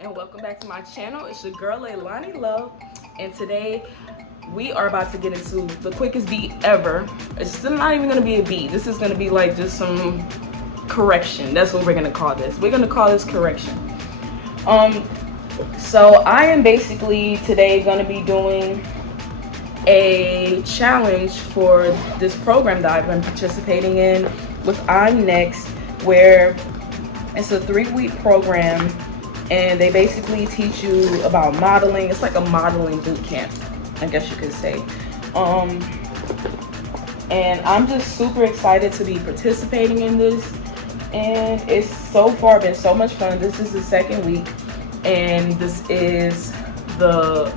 and welcome back to my channel. It's your girl Leilani Love, and today we are about to get into the quickest beat ever. It's still not even gonna be a beat. This is gonna be like just some correction. That's what we're gonna call this. We're gonna call this correction. So I am basically today gonna be doing a challenge for this program that I've been participating in with I'm Next, where it's a 3-week program and they basically teach you about modeling. It's like a modeling boot camp, I guess you could say. And I'm just super excited to be participating in this, and it's so far been so much fun. This is the 2nd week, and this is the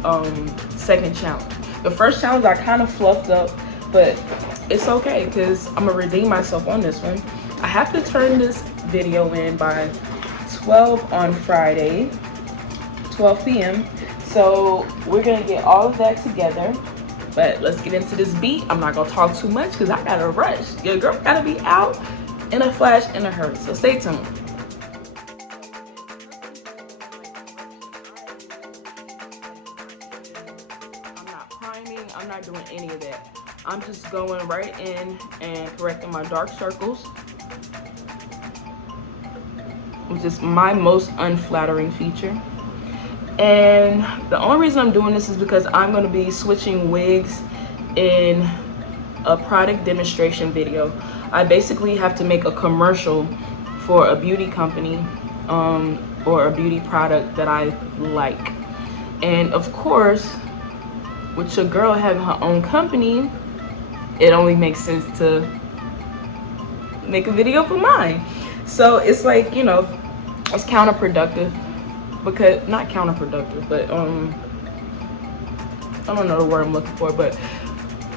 second challenge. The first challenge I kind of fluffed up, but it's okay because I'm gonna redeem myself on this one. I have to turn this video in by 12 on Friday, 12 p.m. So we're gonna get all of that together. But let's get into this beat. I'm not gonna talk too much because I gotta rush. Your girl gotta be out in a flash, in a hurry. So stay tuned. I'm not priming, I'm not doing any of that. I'm just going right in and correcting my dark circles, which is my most unflattering feature. And the only reason I'm doing this is because I'm going to be switching wigs in a product demonstration video. I basically have to make a commercial for a beauty company or a beauty product that I like. And of course, with your girl having her own company, it only makes sense to make a video for mine. So it's like, you know, it's counterproductive, because not counterproductive, but I don't know the word I'm looking for, but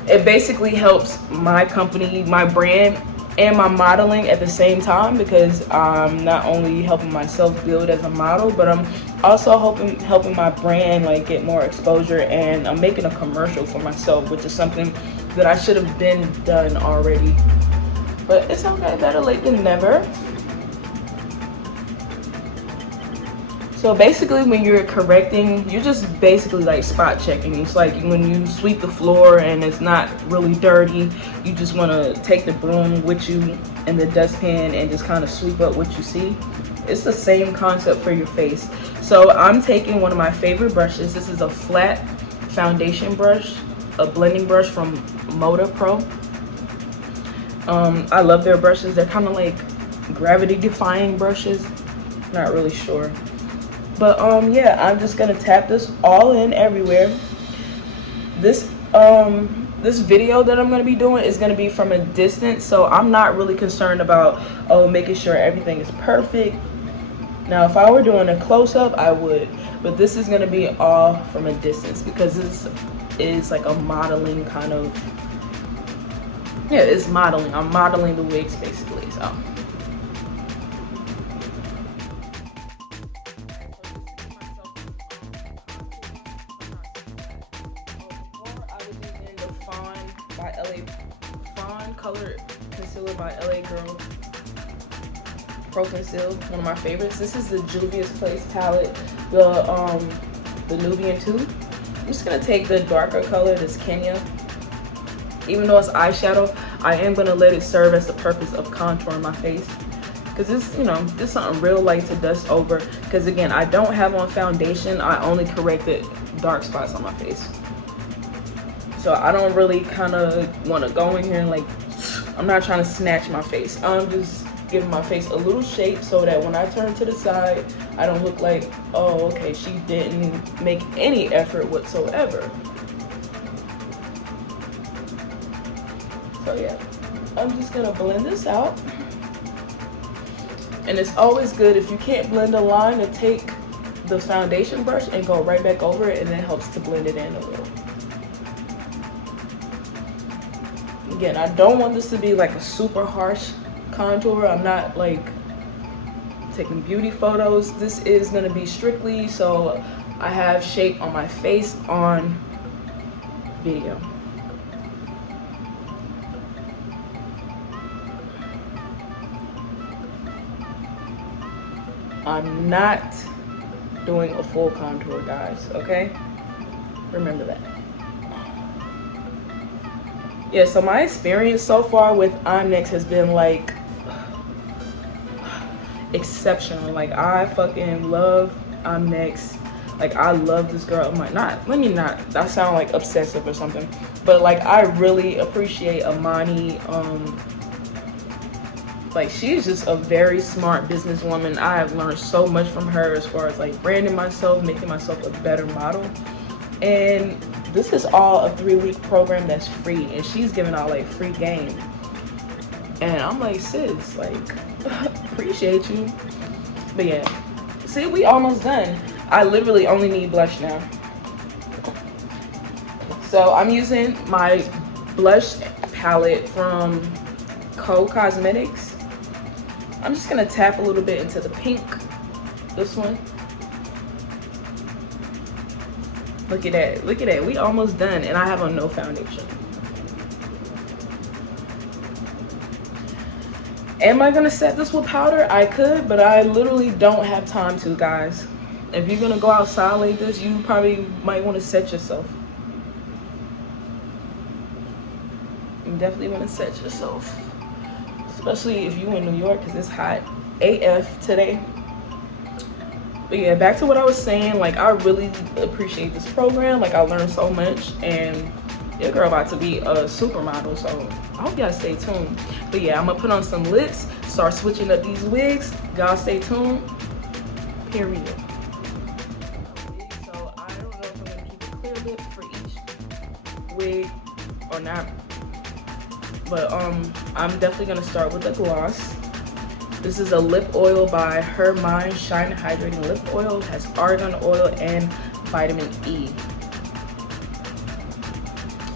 it basically helps my company, my brand, and my modeling at the same time, because I'm not only helping myself build as a model, but I'm also helping my brand like get more exposure, and I'm making a commercial for myself, which is something that I should have been done already. But it's okay, better late than never. So basically when you're correcting, you're just basically like spot checking. It's like when you sweep the floor and it's not really dirty, you just want to take the broom with you and the dustpan and just kind of sweep up what you see. It's the same concept for your face. So I'm taking one of my favorite brushes. This is a flat foundation brush, a blending brush from Moda Pro. I love their brushes. They're kind of like gravity defying brushes. Not really sure. But yeah, I'm just gonna tap this all in everywhere. This video that I'm gonna be doing is gonna be from a distance, so I'm not really concerned about making sure everything is perfect. Now if I were doing a close-up, I would, but this is gonna be all from a distance because this is like a modeling kind of, yeah, it's modeling. I'm modeling the wigs basically. So Fawn Color Concealer by LA Girl Pro Conceal, one of my favorites. This is the Juvia's Place palette, the Nubian 2. I'm just gonna take the darker color, this Kenya. Even though it's eyeshadow, I am gonna let it serve as the purpose of contouring my face, because this, you know, this is something real light to dust over. Because again, I don't have on foundation. I only corrected dark spots on my face. So I don't really kind of want to go in here and like, I'm not trying to snatch my face. I'm just giving my face a little shape so that when I turn to the side, I don't look like, oh, okay, she didn't make any effort whatsoever. So yeah, I'm just gonna blend this out. And it's always good if you can't blend a line to take the foundation brush and go right back over it, and that helps to blend it in a little. Again, I don't want this to be like a super harsh contour. I'm not like taking beauty photos. This is gonna be strictly so I have shape on my face on video. I'm not doing a full contour, guys, okay? Remember that. Yeah, so my experience so far with Onyx has been like exceptional. Like, I fucking love Onyx. Like, I love this girl. I'm like, let me not that sound like obsessive or something, but like, I really appreciate Amani. Like, she's just a very smart businesswoman. I have learned so much from her as far as like branding myself, making myself a better model. And this is all a 3-week program that's free, and she's giving out like free game. And I'm like, sis, like, appreciate you. But yeah, see, we almost done. I literally only need blush now. So I'm using my blush palette from Cosmetics. I'm just gonna tap a little bit into the pink, this one. Look at that, look at that. We almost done, and I have on no foundation. Am I gonna set this with powder? I could, but I literally don't have time to, guys. If you're gonna go outside like this, you probably might want to set yourself. You definitely want to set yourself. Especially if you in New York, because it's hot AF today. But yeah, back to what I was saying. Like, I really appreciate this program. Like, I learned so much, and your girl about to be a supermodel, so I hope y'all stay tuned. But yeah, I'm gonna put on some lips, start switching up these wigs. Y'all stay tuned. Period. So I don't know if I'm gonna keep a clear lip for each wig or not, but I'm definitely gonna start with a gloss. This is a lip oil by Her Mind Shine Hydrating Lip Oil. It has argan oil and vitamin E.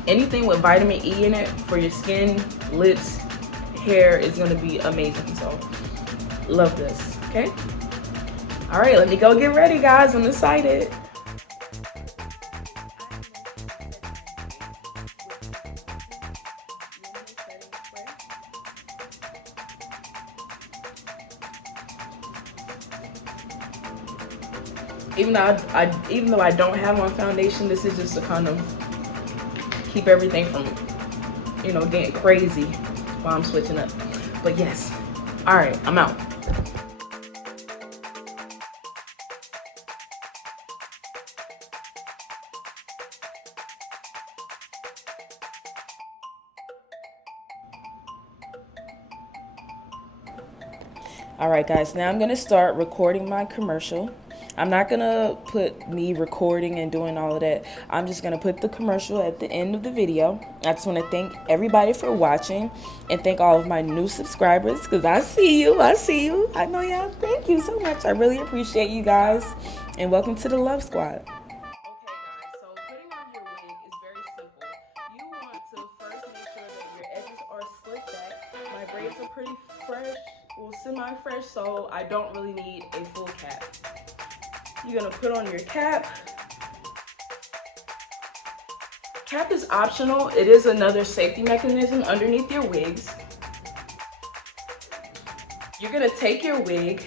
Anything with vitamin E in it for your skin, lips, hair is gonna be amazing. So love this. Okay, all right, let me go get ready, guys. I'm excited. Even though I don't have on foundation, this is just to kind of keep everything from, you know, getting crazy while I'm switching up. But yes, all right, I'm out. All right, guys, now I'm gonna start recording my commercial. I'm not gonna put me recording and doing all of that. I'm just gonna put the commercial at the end of the video. I just wanna thank everybody for watching and thank all of my new subscribers, because I see you. I know y'all. Thank you so much. I really appreciate you guys, and welcome to the Love Squad. Okay, guys, so putting on your wig is very simple. You want to first make sure that your edges are slicked back. My braids are pretty fresh, well, semi-fresh, so I don't really need a full cap. You're gonna put on your cap. Cap is optional. It is another safety mechanism underneath your wigs. You're gonna take your wig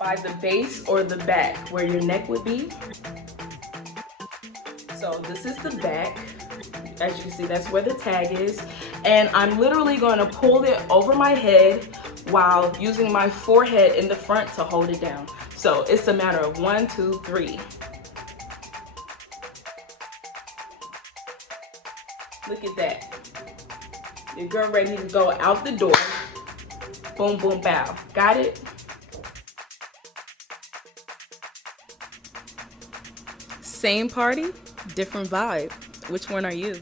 by the base or the back where your neck would be. So this is the back. As you can see, that's where the tag is. And I'm literally gonna pull it over my head while using my forehead in the front to hold it down. So it's a matter of 1, 2, 3. Look at that. Your girl ready to go out the door. Boom, boom, bow. Got it? Same party, different vibe. Which one are you?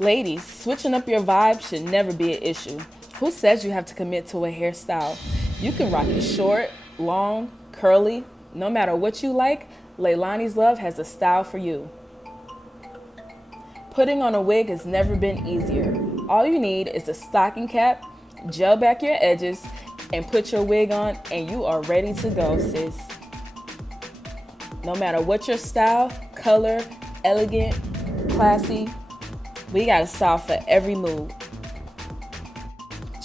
Ladies, switching up your vibe should never be an issue. Who says you have to commit to a hairstyle? You can rock it short, long, curly, no matter what you like, Leilani's Love has a style for you. Putting on a wig has never been easier. All you need is a stocking cap, gel back your edges, and put your wig on, and you are ready to go, sis. No matter what your style, color, elegant, classy, we got a style for every mood.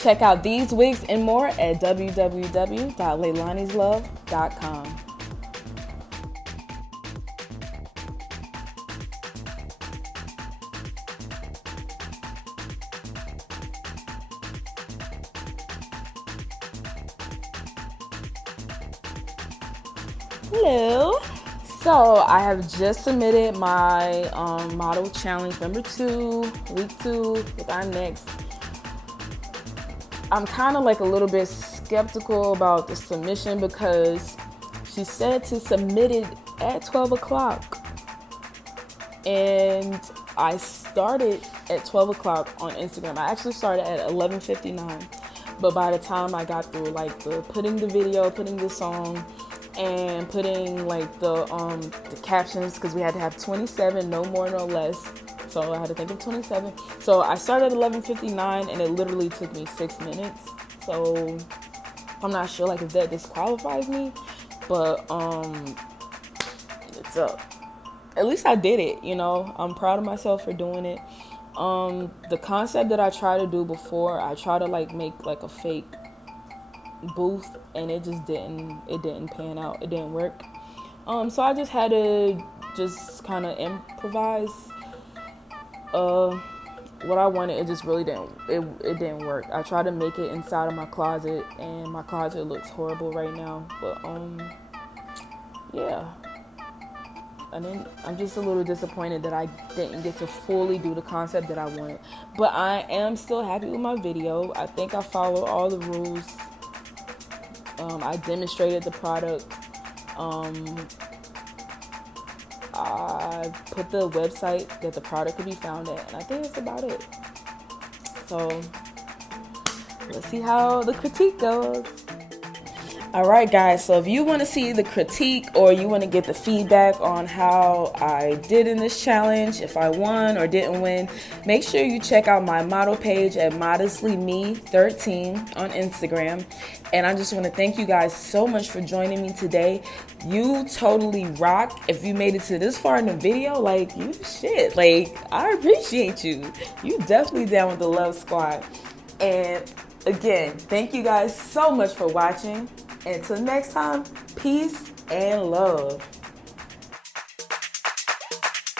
Check out these wigs and more at www.leilanislove.com. Hello. So I have just submitted my model challenge number 2, week 2 with our next. I'm kind of like a little bit skeptical about the submission because she said to submit it at 12 o'clock. And I started at 12 o'clock on Instagram. I actually started at 11:59. But by the time I got through like putting the video, putting the song, and putting like the captions, because we had to have 27, no more, no less. So I had to think of 27. So I started at 11:59 and it literally took me 6 minutes. So I'm not sure like if that disqualifies me, but it's up. At least I did it, you know. I'm proud of myself for doing it. The concept that I tried to do before, I tried to like make like a fake booth and it just didn't pan out. It didn't work. So I just had to just kind of improvise what I wanted. It just really didn't work. I tried to make it inside of my closet and my closet looks horrible right now, but yeah, I'm just a little disappointed that I didn't get to fully do the concept that I wanted, but I am still happy with my video. I think I followed all the rules. I demonstrated the product. I put the website that the product could be found at, and I think that's about it. So let's see how the critique goes. Alright guys, so if you want to see the critique or you want to get the feedback on how I did in this challenge, if I won or didn't win, make sure you check out my model page at modestlyme13 on Instagram. And I just want to thank you guys so much for joining me today. You totally rock. If you made it to this far in the video, like, you shit. Like, I appreciate you. You definitely down with the Love Squad. And again, thank you guys so much for watching. Until next time, peace and love.